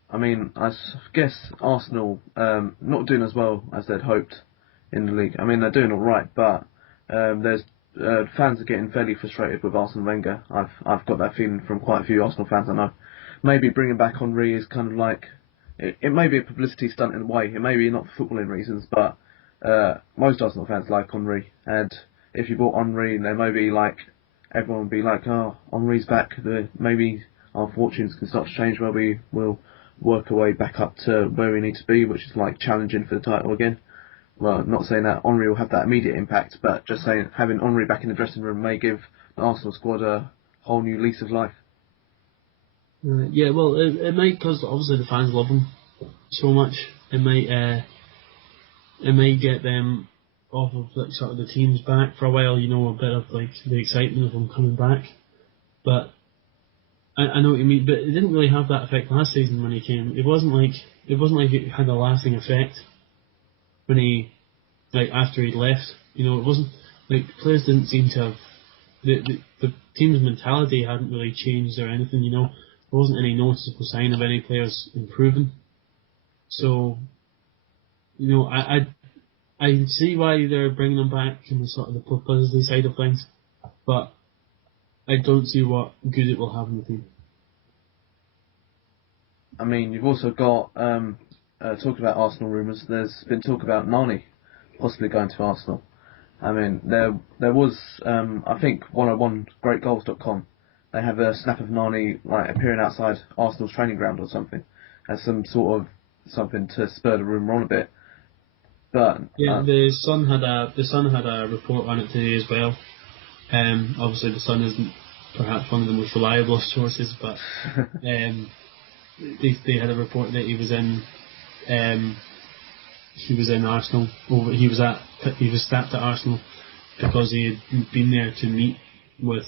I mean, I guess Arsenal not doing as well as they'd hoped in the league. I mean, they're doing all right, but there's fans are getting fairly frustrated with Arsene Wenger. I've got that feeling from quite a few Arsenal fans I know. Maybe bringing back Henry is kind of like it may be a publicity stunt in a way. It may be not for footballing reasons, but most Arsenal fans like Henry, and if you bought Henry, then maybe everyone would be like, "Oh, Henry's back. Maybe our fortunes can start to change where we will work our way back up to where we need to be, which is like challenging for the title again." Well, not saying that Henry will have that immediate impact, but just saying having Henry back in the dressing room may give the Arsenal squad a whole new lease of life. Yeah, well, it might, because obviously the fans love him so much. It might get them off of sort of the teams back for a while. A bit of the excitement of him coming back. But I know what you mean. But it didn't really have that effect last season when he came. It wasn't like it had a lasting effect when he after he left. It wasn't players didn't seem to have the team's mentality hadn't really changed or anything. There wasn't any noticeable sign of any players improving. So, I see why they're bringing them back in the sort of the publicity side of things, but I don't see what good it will have in the team. I mean, you've also got talk about Arsenal rumours. There's been talk about Nani possibly going to Arsenal. I mean, there was I think 101greatgoals.com. They have a snap of Nani appearing outside Arsenal's training ground or something, as some sort of something to spur the rumour on a bit. But yeah, the Sun had a report on it today as well. Obviously, the Sun isn't perhaps one of the most reliable sources, but they had a report that he was in Arsenal. He was stabbed at Arsenal because he had been there to meet with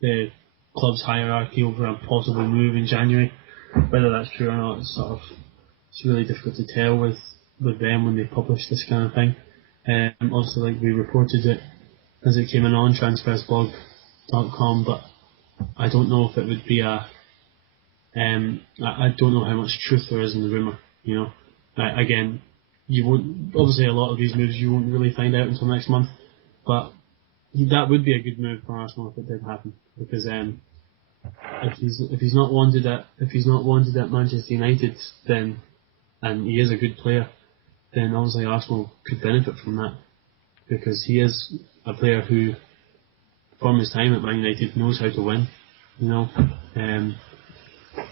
the club's hierarchy over a possible move in January. Whether that's true or not, it's really difficult to tell with them when they publish this kind of thing. Also, we reported it as it came in on transferblog.com, but I don't know if it would be I don't know how much truth there is in the rumour. Again, you won't. Obviously, a lot of these moves you won't really find out until next month, but that would be a good move for Arsenal if it did happen, because if he's not wanted at Manchester United, then, and he is a good player, then obviously Arsenal could benefit from that, because he is a player who, from his time at Man United, knows how to win. You know,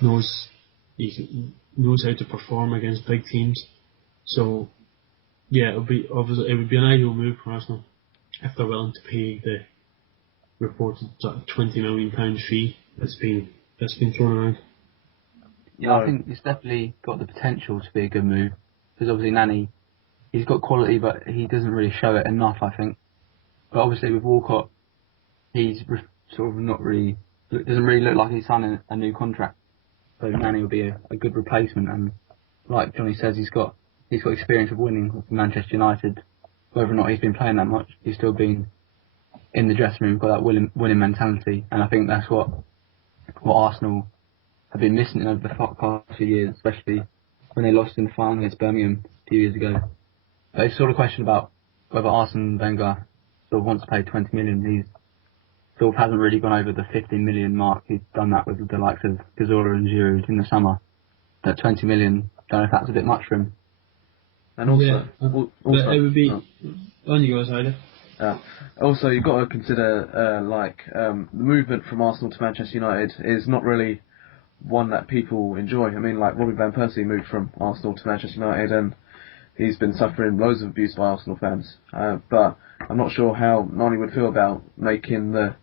knows how to perform against big teams. So yeah, it would be an ideal move for Arsenal if they're willing to pay the reported sort of £20 million fee that's been thrown around. Yeah, I think it's definitely got the potential to be a good move, because obviously Nani, he's got quality, but he doesn't really show it enough, I think. But obviously with Walcott, he's sort of not really, doesn't really look like he's signing a new contract. So Nani will be a good replacement, and like Jonny says, he's got experience of winning with Manchester United. Whether or not he's been playing that much, he's still been in the dressing room, got that winning mentality, and I think that's what Arsenal have been missing over the past few years, especially when they lost in the final against Birmingham a few years ago. But it's sort of a question about whether Arsene Wenger sort of wants to pay 20 million. He's sort of hasn't really gone over the 15 million mark. He's done that with the likes of Cazorla and Giroud in the summer. That 20 million, don't know if that's a bit much for him. And also, it would be on you guys either. Also, you've got to consider the movement from Arsenal to Manchester United is not really one that people enjoy. I mean, like Robin van Persie moved from Arsenal to Manchester United, and he's been suffering loads of abuse by Arsenal fans. But I'm not sure how Nani would feel about making the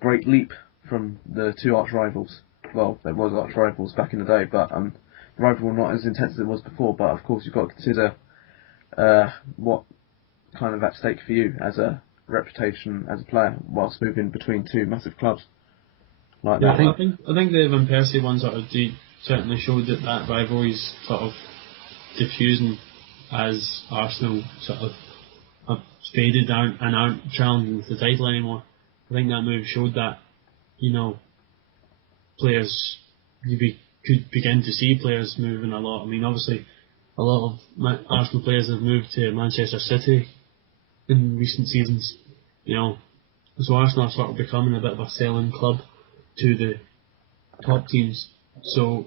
great leap from the two arch rivals. Well, there was arch rivals back in the day, but the rivalry not as intense as it was before. But of course, you've got to consider what kind of at stake for you as a reputation as a player whilst moving between two massive clubs. Like yeah, I think the Van Persie one sort of certainly showed that rivalry's sort of diffusing as Arsenal sort of have faded and aren't challenging the title anymore. I think that move showed that, you know, players, could begin to see players moving a lot. I mean, obviously, a lot of Arsenal players have moved to Manchester City in recent seasons, you know. So Arsenal are sort of becoming a bit of a selling club to the top teams. So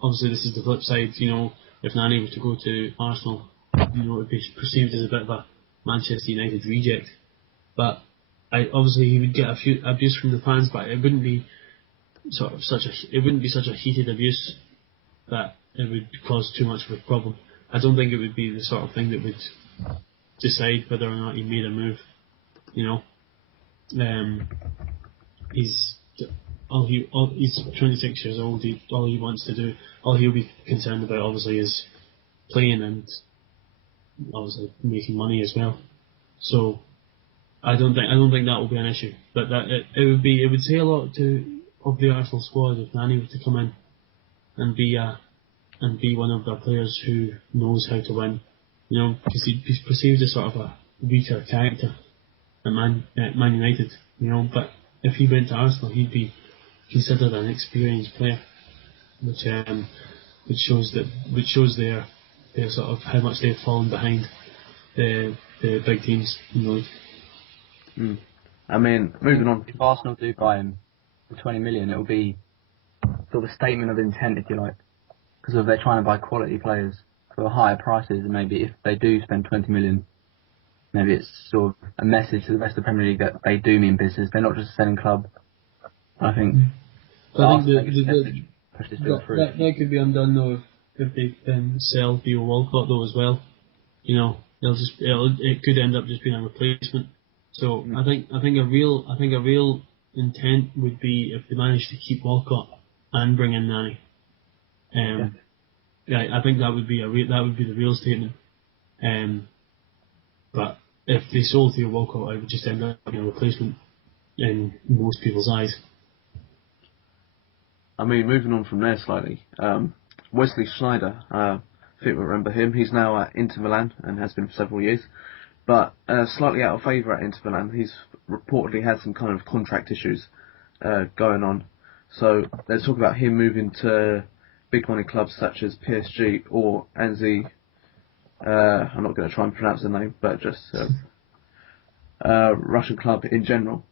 obviously this is the flip side, you know, if Nani was to go to Arsenal, you know, it would be perceived as a bit of a Manchester United reject. But obviously he would get a few abuse from the fans, but it wouldn't be such a heated abuse that it would cause too much of a problem. I don't think it would be the sort of thing that would decide whether or not he made a move. You know, he's 26 years old. All he wants to do, all he'll be concerned about, obviously, is playing and obviously making money as well. So I don't think that will be an issue. But that it would say a lot of the Arsenal squad if Nani were to come in and be one of their players who knows how to win. You know, because he's perceived as sort of a weaker character at Man United. You know, but if he went to Arsenal, he'd be considered an experienced player, which shows their sort of how much they've fallen behind the big teams in the league. I mean, moving on. If Arsenal do buy him for 20 million, it will be sort of a statement of intent, if you like, because if they're trying to buy quality players for higher prices, and maybe if they do spend 20 million, maybe it's sort of a message to the rest of the Premier League that they do mean business. They're not just a selling club. I think that could be undone though if they then sell Theo Walcott though as well. You know, it could end up just being a replacement. So I think a real intent would be if they manage to keep Walcott and bring in Nani. I think that would be the real statement. But if they sold Theo Walcott, it would just end up being a replacement in most people's eyes. I mean, moving on from there slightly, Wesley Sneijder, I think we remember him. He's now at Inter Milan and has been for several years, but slightly out of favour at Inter Milan. He's reportedly had some kind of contract issues going on. So let's talk about him moving to big money clubs such as PSG or Anzhi. I'm not going to try and pronounce the name, but just Russian club in general.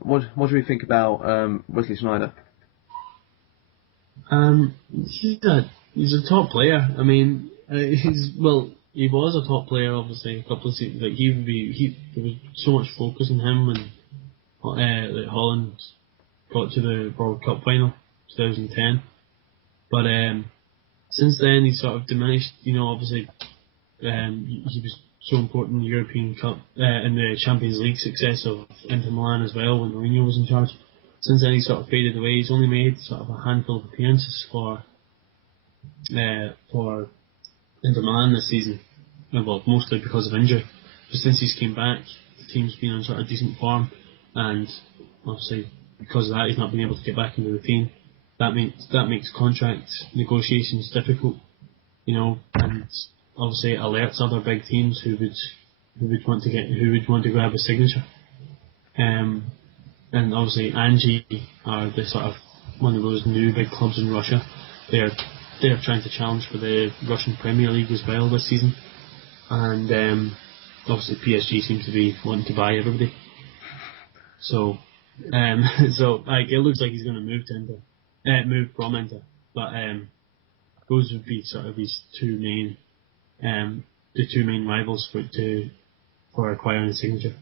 What do we think about Wesley Sneijder? He's a top player. I mean, he was a top player, obviously. A couple of seasons, like there was so much focus on him when like Holland got to the World Cup final, 2010. But since then, he sort of diminished. Obviously, he was so important in the European Cup, in the Champions League success of Inter Milan as well when Mourinho was in charge. Since then, he sort of faded away. He's only made sort of a handful of appearances for Inter Milan this season. Well, mostly because of injury. But since he's came back, the team's been on sort of decent form, and obviously because of that, he's not been able to get back into the team. That makes contract negotiations difficult, and obviously it alerts other big teams who would want to grab a signature. And obviously Anzhi are the sort of one of those new big clubs in Russia. They're trying to challenge for the Russian Premier League as well this season, and obviously PSG seems to be wanting to buy everybody. So it looks like he's going to move from Inter, but those would be sort of his the two main rivals for acquiring a signature.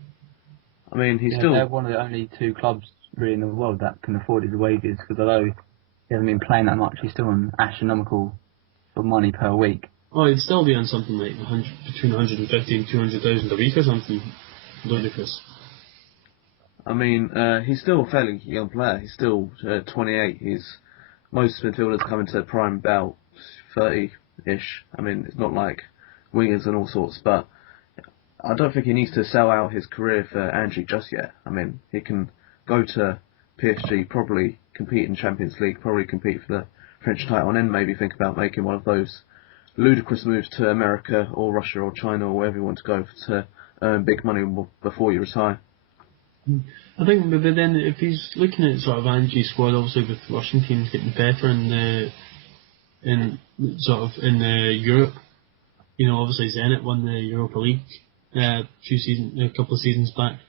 I mean, they're one of the only two clubs really in the world that can afford his wages, because although he hasn't been playing that much, he's still on astronomical sort of money per week. Oh, he'd still be on something like between 150 and 200,000 a week or something ludicrous. I mean, he's still a fairly young player. He's still 28. Most midfielders come into their prime about 30-ish. I mean, it's not like wingers and all sorts, but I don't think he needs to sell out his career for Anzhi just yet. I mean, he can go to PSG, probably compete in Champions League, probably compete for the French title, and then maybe think about making one of those ludicrous moves to America or Russia or China or wherever you want to go to earn big money before you retire. I think, but then if he's looking at sort of Anzhi's squad, obviously with Russian teams getting better in Europe, obviously Zenit won the Europa League a couple of seasons back.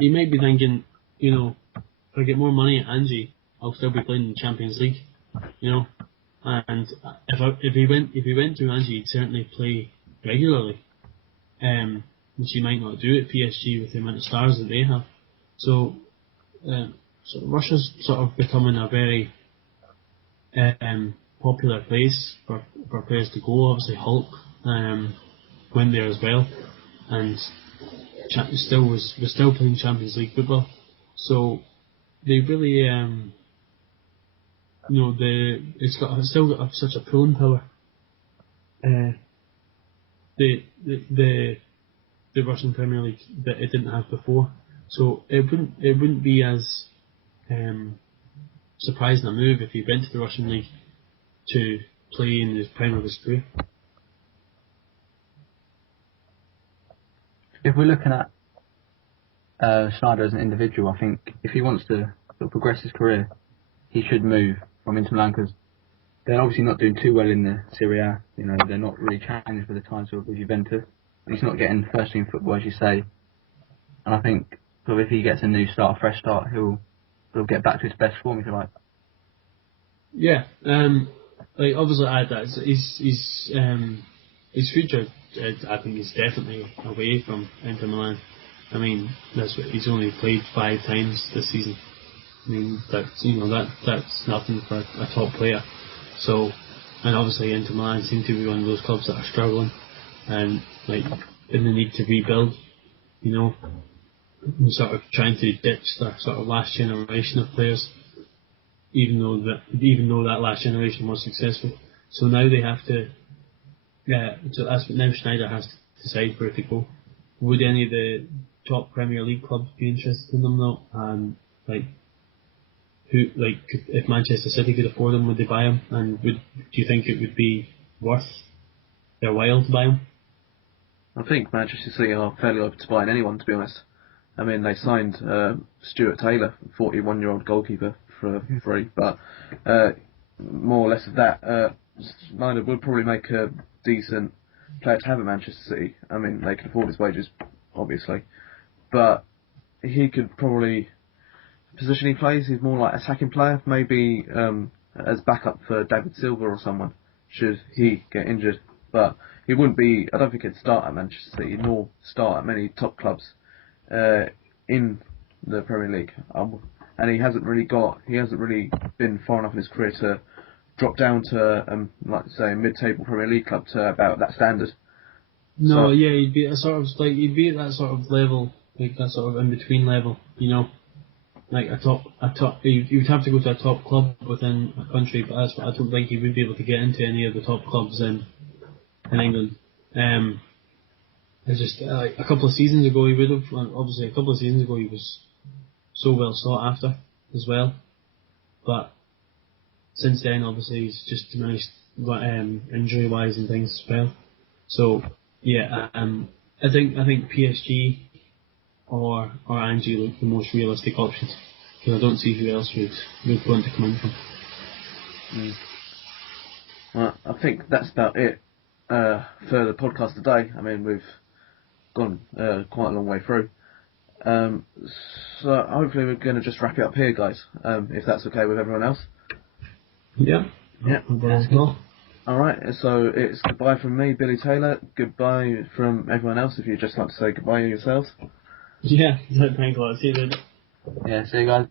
He might be thinking, if I get more money at Anzhi, I'll still be playing in the Champions League, and if he went to Anzhi, he'd certainly play regularly, which he might not do at PSG with the amount of stars that they have. So Russia's sort of becoming a very popular place for players to go. Obviously Hulk went there as well, and was still playing Champions League football. So they really, it's still got such a pulling power. The Russian Premier League that it didn't have before. So it wouldn't be as surprising a move if he went to the Russian league to play in the prime of his career. If we're looking at Sneijder as an individual, I think if he wants to sort of progress his career, he should move from Inter Milan, because they're obviously not doing too well in the Serie A. They're not really challenging for the title of Juventus. He's not getting first team football, as you say, and I think so if he gets a fresh start, he'll get back to his best form, if you like. Yeah, obviously add that his future, I think, is definitely away from Inter Milan. I mean, he's only played 5 times this season. I mean, that's nothing for a top player. So, and obviously Inter Milan seem to be one of those clubs that are struggling and in the need to rebuild. Sort of trying to ditch the sort of last generation of players, even though that last generation was successful. So now they have to. So that's what now Sneijder has to decide where to go. Would any of the top Premier League clubs be interested in them though? And if Manchester City could afford him, would they buy him? And do you think it would be worth their while to buy him? I think Manchester City are fairly open to buying anyone, to be honest. I mean, they signed Stuart Taylor, 41-year-old goalkeeper, for free, but more or less of that. Sneijder would probably make a decent player to have at Manchester City. I mean, they can afford his wages, obviously, but he could probably, the position he plays, he's more like attacking player, maybe as backup for David Silva or someone, should he get injured but he wouldn't be. I don't think he'd start at Manchester City nor start at many top clubs in the Premier League. And he hasn't really been far enough in his career to drop down to like say a mid-table Premier League club to about that standard. No, yeah, he'd be at that sort of level, like that sort of in between level, you know, like a top. You'd have to go to a top club within a country, but I don't think he would be able to get into any of the top clubs in England. It's just like a couple of seasons ago he would have. Obviously, a couple of seasons ago he was so well sought after as well, but since then, obviously, he's just diminished injury-wise and things as well. So, yeah, I think PSG or Anzhi look the most realistic options, because I don't see who else would want to come in from. Well, I think that's about it for the podcast today. I mean, we've gone quite a long way through. So hopefully we're going to just wrap it up here, guys, if that's okay with everyone else. Yeah. That's cool. Alright, so it's goodbye from me, Billy Taylor. Goodbye from everyone else, if you'd just like to say goodbye yourselves. Yeah, thanks a lot. See you later. Yeah, see you guys.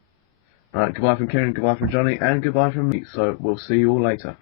Alright, goodbye from Kieran, goodbye from Jonny, and goodbye from me. So we'll see you all later.